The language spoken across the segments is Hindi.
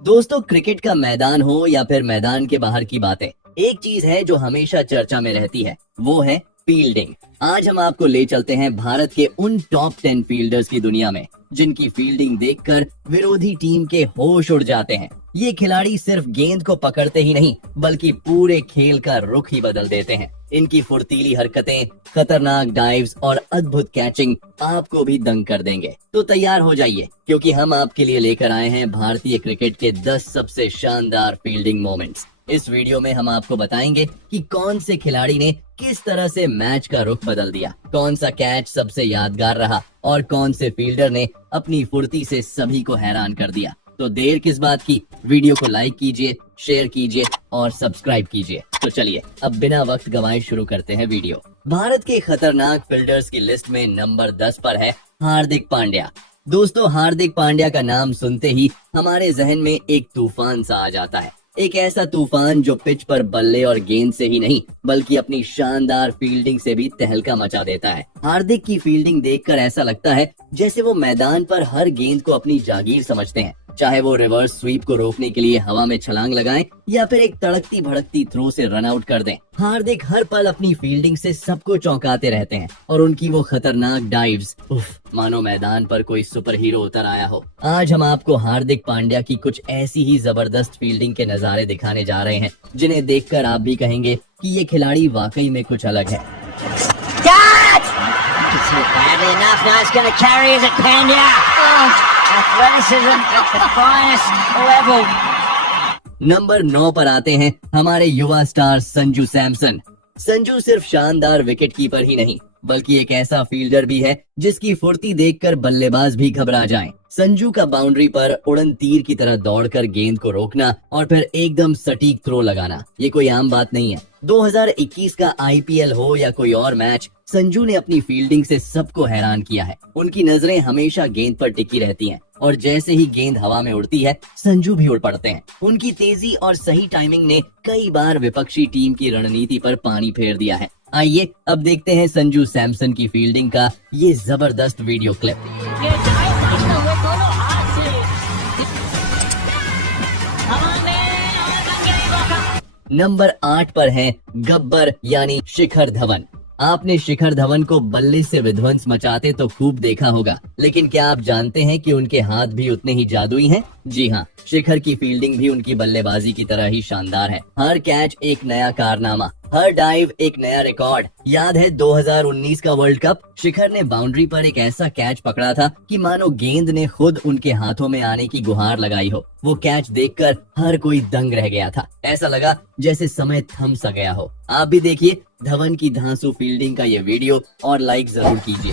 दोस्तों, क्रिकेट का मैदान हो या फिर मैदान के बाहर की बातें, एक चीज है जो हमेशा चर्चा में रहती है, वो है फील्डिंग। आज हम आपको ले चलते हैं भारत के उन टॉप 10 फील्डर्स की दुनिया में जिनकी फील्डिंग देखकर विरोधी टीम के होश उड़ जाते हैं। ये खिलाड़ी सिर्फ गेंद को पकड़ते ही नहीं बल्कि पूरे खेल का रुख ही बदल देते हैं। इनकी फुर्तीली हरकतें, खतरनाक डाइव्स और अद्भुत कैचिंग आपको भी दंग कर देंगे। तो तैयार हो जाइए, क्योंकि हम आपके लिए लेकर आए हैं भारतीय क्रिकेट के 10 सबसे शानदार फील्डिंग मोमेंट्स। इस वीडियो में हम आपको बताएंगे कि कौन से खिलाड़ी ने किस तरह से मैच का रुख बदल दिया, कौन सा कैच सबसे यादगार रहा और कौन से फील्डर ने अपनी फुर्ती से सभी को हैरान कर दिया। तो देर किस बात की, वीडियो को लाइक कीजिए, शेयर कीजिए और सब्सक्राइब कीजिए। तो चलिए अब बिना वक्त गवाए शुरू करते हैं वीडियो। भारत के खतरनाक फील्डर्स की लिस्ट में नंबर 10 पर है हार्दिक पांड्या। दोस्तों, हार्दिक पांड्या का नाम सुनते ही हमारे जहन में एक तूफान सा आ जाता है। एक ऐसा तूफान जो पिच पर बल्ले और गेंद से ही नहीं बल्कि अपनी शानदार फील्डिंग से भी तहलका मचा देता है। हार्दिक की फील्डिंग देखकर ऐसा लगता है जैसे वो मैदान पर हर गेंद को अपनी जागीर समझते हैं, चाहे वो रिवर्स स्वीप को रोकने के लिए हवा में छलांग लगाएं या फिर एक तड़कती भड़कती थ्रो से रन आउट कर दें। हार्दिक हर पल अपनी फील्डिंग से सबको चौंकाते रहते हैं और उनकी वो खतरनाक डाइव्स, मानो मैदान पर कोई सुपर हीरो उतर आया हो। आज हम आपको हार्दिक पांड्या की कुछ ऐसी ही जबरदस्त फील्डिंग के नजारे दिखाने जा रहे हैं जिन्हें देखकर आप भी कहेंगे कि ये खिलाड़ी वाकई में कुछ अलग है। नंबर 9 पर आते हैं हमारे युवा स्टार संजू सैमसन। संजू सिर्फ शानदार विकेट कीपर ही नहीं बल्कि एक ऐसा फील्डर भी है जिसकी फुर्ती देखकर बल्लेबाज भी घबरा जाएं। संजू का बाउंड्री पर उड़न तीर की तरह दौड़कर गेंद को रोकना और फिर एकदम सटीक थ्रो लगाना, ये कोई आम बात नहीं है। 2021 का आईपीएल हो या कोई और मैच, संजू ने अपनी फील्डिंग से सबको हैरान किया है। उनकी नजरें हमेशा गेंद पर टिकी रहती हैं और जैसे ही गेंद हवा में उड़ती है संजू भी उड़ पड़ते हैं। उनकी तेजी और सही टाइमिंग ने कई बार विपक्षी टीम की रणनीति पर पानी फेर दिया है। आइए अब देखते हैं संजू सैमसन की फील्डिंग का ये जबरदस्त वीडियो क्लिप। नंबर 8 पर हैं गब्बर यानी शिखर धवन। आपने शिखर धवन को बल्ले से विध्वंस मचाते तो खूब देखा होगा, लेकिन क्या आप जानते हैं कि उनके हाथ भी उतने ही जादुई हैं? जी हाँ, शिखर की फील्डिंग भी उनकी बल्लेबाजी की तरह ही शानदार है। हर कैच एक नया कारनामा, हर डाइव एक नया रिकॉर्ड। याद है 2019 का वर्ल्ड कप, शिखर ने बाउंड्री पर एक ऐसा कैच पकड़ा था कि मानो गेंद ने खुद उनके हाथों में आने की गुहार लगाई हो। वो कैच देखकर हर कोई दंग रह गया था, ऐसा लगा जैसे समय थम सा गया हो। आप भी देखिए धवन की धांसू फील्डिंग का ये वीडियो और लाइक जरूर कीजिए।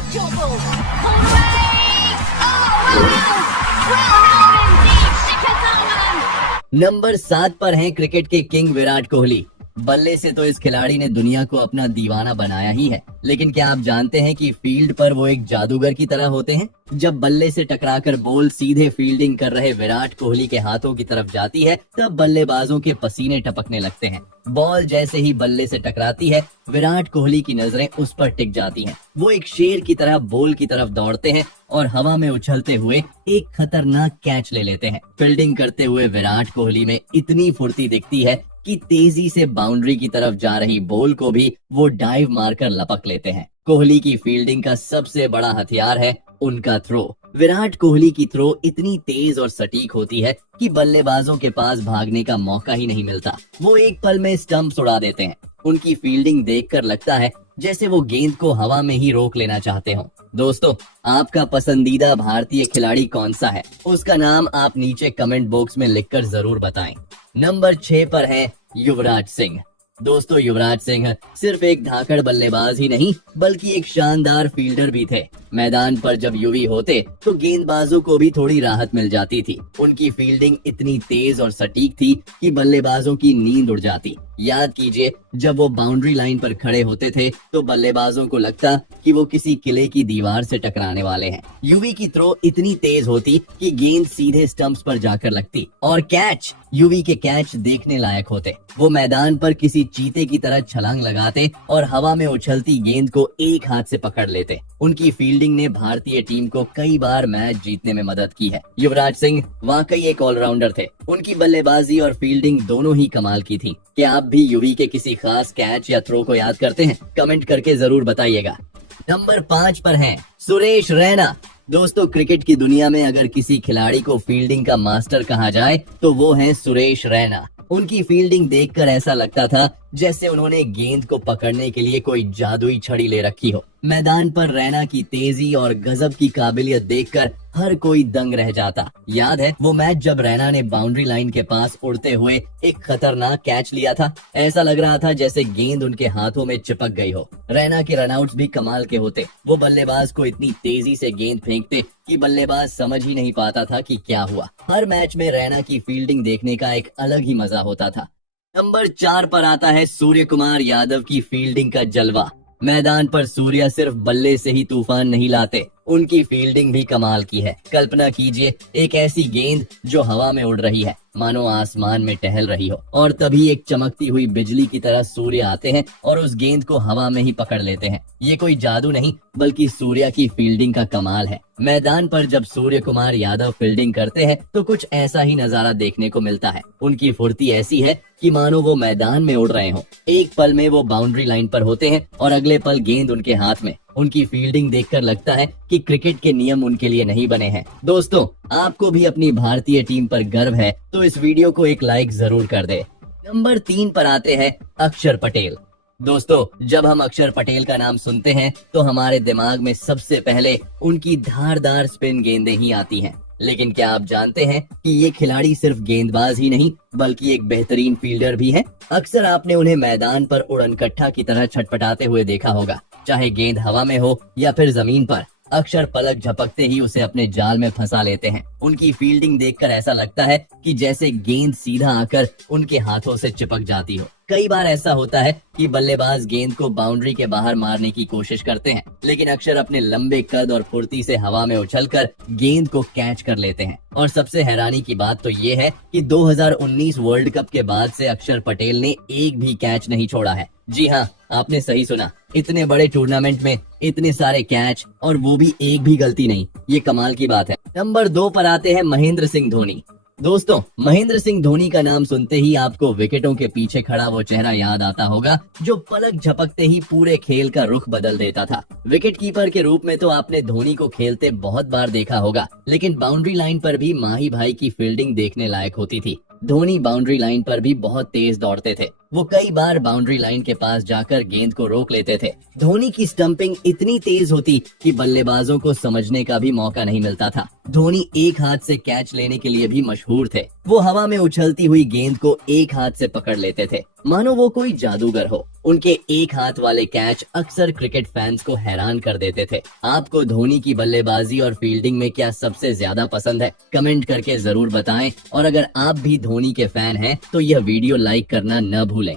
नंबर 7 पर हैं क्रिकेट के किंग विराट कोहली। बल्ले से तो इस खिलाड़ी ने दुनिया को अपना दीवाना बनाया ही है, लेकिन क्या आप जानते हैं कि फील्ड पर वो एक जादूगर की तरह होते हैं? जब बल्ले से टकराकर बॉल सीधे फील्डिंग कर रहे विराट कोहली के हाथों की तरफ जाती है तब बल्लेबाजों के पसीने टपकने लगते हैं। बॉल जैसे ही बल्ले से टकराती है विराट कोहली की नजरें उस पर टिक जाती हैं। वो एक शेर की तरह बॉल की तरफ दौड़ते हैं और हवा में उछलते हुए एक खतरनाक कैच ले लेते हैं। फील्डिंग करते हुए विराट कोहली में इतनी फुर्ती दिखती है कि तेजी से बाउंड्री की तरफ जा रही बॉल को भी वो डाइव मारकर लपक लेते हैं। कोहली की फील्डिंग का सबसे बड़ा हथियार है उनका थ्रो। विराट कोहली की थ्रो इतनी तेज और सटीक होती है कि बल्लेबाजों के पास भागने का मौका ही नहीं मिलता। वो एक पल में स्टंप्स उड़ा देते हैं। उनकी फील्डिंग देखकर लगता है जैसे वो गेंद को हवा में ही रोक लेना चाहते हो। दोस्तों, आपका पसंदीदा भारतीय खिलाड़ी कौन सा है? उसका नाम आप नीचे कमेंट बॉक्स में लिखकर जरूर बताएं। नंबर 6 पर है युवराज सिंह। दोस्तों, युवराज सिंह सिर्फ एक धाकड़ बल्लेबाज ही नहीं बल्कि एक शानदार फील्डर भी थे। मैदान पर जब युवी होते तो गेंदबाजों को भी थोड़ी राहत मिल जाती थी। उनकी फील्डिंग इतनी तेज और सटीक थी कि बल्लेबाजों की नींद उड़ जाती। याद कीजिए, जब वो बाउंड्री लाइन पर खड़े होते थे तो बल्लेबाजों को लगता कि वो किसी किले की दीवार से टकराने वाले हैं। युवी की थ्रो इतनी तेज होती कि गेंद सीधे स्टंप्स पर जाकर लगती और युवी के कैच देखने लायक होते। वो मैदान पर किसी चीते की तरह छलांग लगाते और हवा में उछलती गेंद को एक हाथ से पकड़ लेते। उनकी फील्डिंग ने भारतीय टीम को कई बार मैच जीतने में मदद की है। युवराज सिंह वाकई एक ऑलराउंडर थे। उनकी बल्लेबाजी और फील्डिंग दोनों ही कमाल की थी। क्या आप भी युवी के किसी खास कैच या थ्रो को याद करते हैं? कमेंट करके जरूर बताइएगा। नंबर 5 पर हैं सुरेश रैना। दोस्तों, क्रिकेट की दुनिया में अगर किसी खिलाड़ी को फील्डिंग का मास्टर कहा जाए तो वो हैं सुरेश रैना। उनकी फील्डिंग देखकर ऐसा लगता था जैसे उन्होंने गेंद को पकड़ने के लिए कोई जादुई छड़ी ले रखी हो। मैदान पर रैना की तेजी और गजब की काबिलियत देखकर हर कोई दंग रह जाता। याद है वो मैच जब रैना ने बाउंड्री लाइन के पास उड़ते हुए एक खतरनाक कैच लिया था? ऐसा लग रहा था जैसे गेंद उनके हाथों में चिपक गई हो। रैना के रनआउट्स भी कमाल के होते। वो बल्लेबाज को इतनी तेजी से गेंद फेंकते कि बल्लेबाज समझ ही नहीं पाता था कि क्या हुआ। हर मैच में रैना की फील्डिंग देखने का एक अलग ही मजा होता था। नंबर 4 पर आता है सूर्य कुमार यादव की फील्डिंग का जलवा। मैदान पर सूर्या सिर्फ बल्ले से ही तूफान नहीं लाते, उनकी फील्डिंग भी कमाल की है। कल्पना कीजिए एक ऐसी गेंद जो हवा में उड़ रही है, मानो आसमान में टहल रही हो, और तभी एक चमकती हुई बिजली की तरह सूर्य आते हैं और उस गेंद को हवा में ही पकड़ लेते हैं। ये कोई जादू नहीं बल्कि सूर्या की फील्डिंग का कमाल है। मैदान पर जब सूर्य कुमार यादव फील्डिंग करते हैं तो कुछ ऐसा ही नजारा देखने को मिलता है। उनकी फुर्ती ऐसी है कि मानो वो मैदान में उड़ रहे हो। एक पल में वो बाउंड्री लाइन पर होते हैं और अगले पल गेंद उनके हाथ में। उनकी फील्डिंग देखकर लगता है कि क्रिकेट के नियम उनके लिए नहीं बने हैं। दोस्तों, आपको भी अपनी भारतीय टीम पर गर्व है तो इस वीडियो को एक लाइक जरूर कर दे। नंबर 3 पर आते हैं अक्षर पटेल। दोस्तों, जब हम अक्षर पटेल का नाम सुनते हैं तो हमारे दिमाग में सबसे पहले उनकी धारदार स्पिन गेंदें ही आती हैं। लेकिन क्या आप जानते हैं कि ये खिलाड़ी सिर्फ गेंदबाज ही नहीं बल्कि एक बेहतरीन फील्डर भी है। अक्सर आपने उन्हें मैदान पर उड़नकट्टा की तरह छटपटाते हुए देखा होगा, चाहे गेंद हवा में हो या फिर जमीन पर। अक्षर पलक झपकते ही उसे अपने जाल में फंसा लेते हैं। उनकी फील्डिंग देखकर ऐसा लगता है कि जैसे गेंद सीधा आकर उनके हाथों से चिपक जाती हो। कई बार ऐसा होता है कि बल्लेबाज गेंद को बाउंड्री के बाहर मारने की कोशिश करते हैं, लेकिन अक्षर अपने लंबे कद और फुर्ती से हवा में उछलकर गेंद को कैच कर लेते हैं। और सबसे हैरानी की बात तो ये है कि 2019 वर्ल्ड कप के बाद से अक्षर पटेल ने एक भी कैच नहीं छोड़ा है। जी हाँ, आपने सही सुना, इतने बड़े टूर्नामेंट में इतने सारे कैच और वो भी एक भी गलती नहीं। ये कमाल की बात है। नंबर 2 पर आते हैं महेंद्र सिंह धोनी। दोस्तों, महेंद्र सिंह धोनी का नाम सुनते ही आपको विकेटों के पीछे खड़ा वो चेहरा याद आता होगा जो पलक झपकते ही पूरे खेल का रुख बदल देता था। विकेट कीपर के रूप में तो आपने धोनी को खेलते बहुत बार देखा होगा, लेकिन बाउंड्री लाइन पर भी माही भाई की फील्डिंग देखने लायक होती थी। धोनी बाउंड्री लाइन पर भी बहुत तेज दौड़ते थे। वो कई बार बाउंड्री लाइन के पास जाकर गेंद को रोक लेते थे। धोनी की स्टंपिंग इतनी तेज होती कि बल्लेबाजों को समझने का भी मौका नहीं मिलता था। धोनी एक हाथ से कैच लेने के लिए भी मशहूर थे। वो हवा में उछलती हुई गेंद को एक हाथ से पकड़ लेते थे, मानो वो कोई जादूगर हो। उनके एक हाथ वाले कैच अक्सर क्रिकेट फैंस को हैरान कर देते थे। आपको धोनी की बल्लेबाजी और फील्डिंग में क्या सबसे ज्यादा पसंद है? कमेंट करके जरूर बताएं। और अगर आप भी धोनी के फैन हैं तो यह वीडियो लाइक करना न भूलें।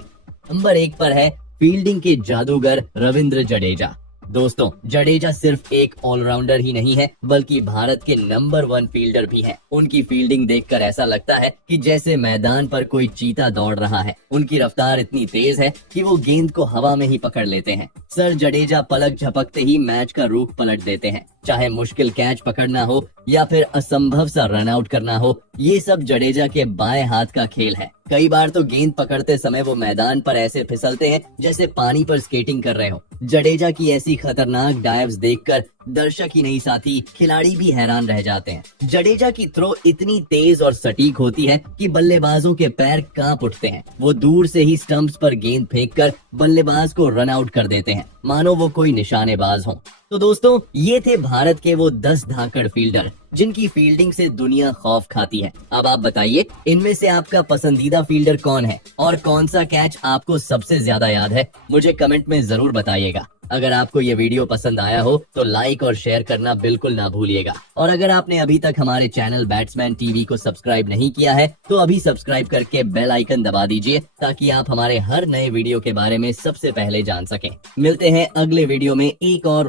नंबर 1 पर है फील्डिंग के जादूगर रविंद्र जडेजा। दोस्तों, जडेजा सिर्फ एक ऑलराउंडर ही नहीं है बल्कि भारत के नंबर 1 फील्डर भी हैं। उनकी फील्डिंग देखकर ऐसा लगता है कि जैसे मैदान पर कोई चीता दौड़ रहा है। उनकी रफ्तार इतनी तेज है कि वो गेंद को हवा में ही पकड़ लेते हैं। सर जडेजा पलक झपकते ही मैच का रुख पलट देते हैं। चाहे मुश्किल कैच पकड़ना हो या फिर असंभव सा रन आउट करना हो, ये सब जडेजा के बाएं हाथ का खेल है। कई बार तो गेंद पकड़ते समय वो मैदान पर ऐसे फिसलते हैं जैसे पानी पर स्केटिंग कर रहे हो। जडेजा की ऐसी खतरनाक डाइव्स देखकर दर्शक ही नहीं साथी खिलाड़ी भी हैरान रह जाते हैं। जडेजा की थ्रो इतनी तेज और सटीक होती है कि बल्लेबाजों के पैर कांप उठते हैं। वो दूर से ही स्टंप्स पर गेंद फेंककर बल्लेबाज को रन आउट कर देते हैं, मानो वो कोई निशानेबाज हो। तो दोस्तों, ये थे भारत के वो 10 धाकड़ फील्डर जिनकी फील्डिंग से दुनिया खौफ खाती है। अब आप बताइए, इनमें से आपका पसंदीदा फील्डर कौन है और कौन सा कैच आपको सबसे ज्यादा याद है? मुझे कमेंट में जरूर बताइएगा। अगर आपको ये वीडियो पसंद आया हो तो लाइक और शेयर करना बिल्कुल ना भूलिएगा। और अगर आपने अभी तक हमारे चैनल बैट्समैन टीवी को सब्सक्राइब नहीं किया है तो अभी सब्सक्राइब करके बेल आइकन दबा दीजिए ताकि आप हमारे हर नए वीडियो के बारे में सबसे पहले जान सकें। मिलते हैं अगले वीडियो में एक और